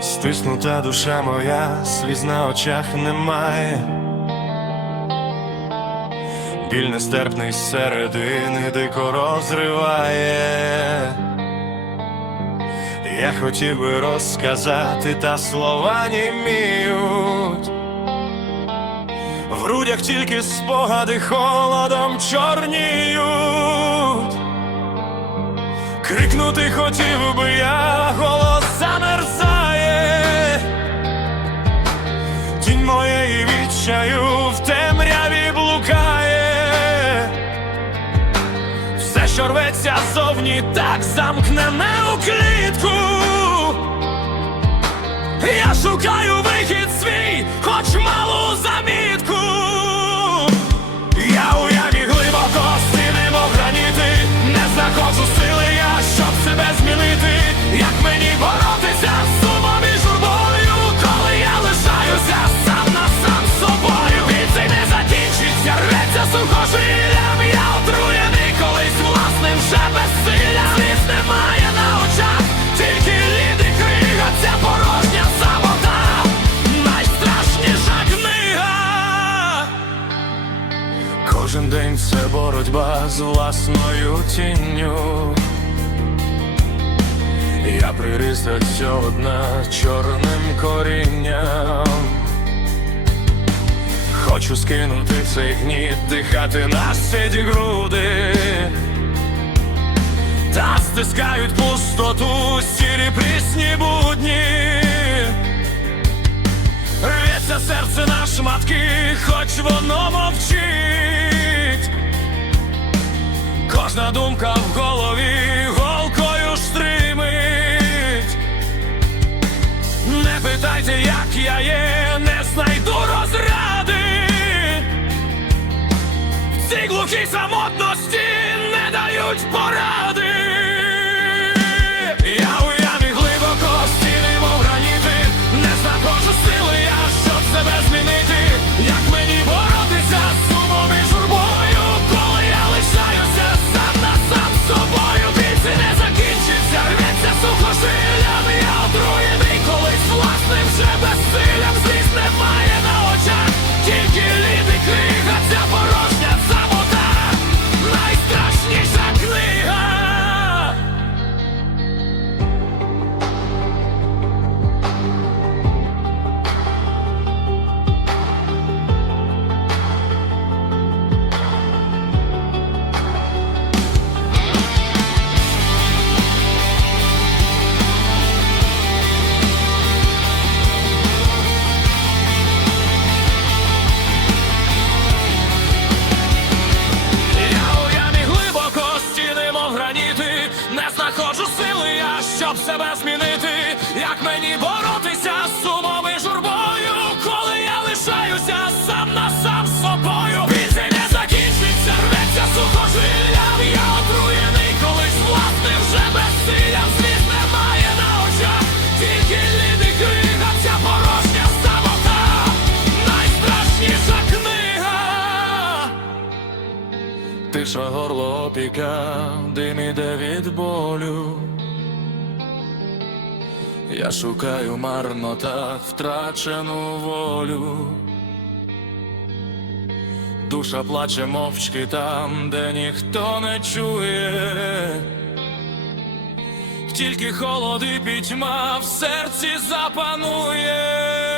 Стиснута душа моя, сліз на очах немає. Біль нестерпний зсередини дико розриває. Я хотів би розказати, та слова німіють. В грудях тільки спогади холодом чорніють. Крикнути хотів би я, що зовні, так замкнене боротьба з власною тінню. Я приріс до цього дна чорним корінням. Хочу скинути цей гніт, дихати на сиді груди. Та стискають пустоту сірі прісні будні. Рветься серце на шматки, хоч воно мовчить. Кожна думка в голові голкою стримить. Не питайте, як я є, не знайду розради. В цій глухій самотності не дають поради. Щоб себе змінити. Як мені боротися з сумом і журбою, коли я лишаюся сам на сам з собою. Бійці не закінчиться, рветься сухожилям. Я отруєний колись власним вже безсиллям. Сліз немає на очах, тільки лід і крига, ця порожня самота, найстрашніша книга. Тиша горло опіка, дим іде від болю. Я шукаю марно та втрачену волю. Душа плаче мовчки там, де ніхто не чує. Тільки холод і пітьма в серці запанує.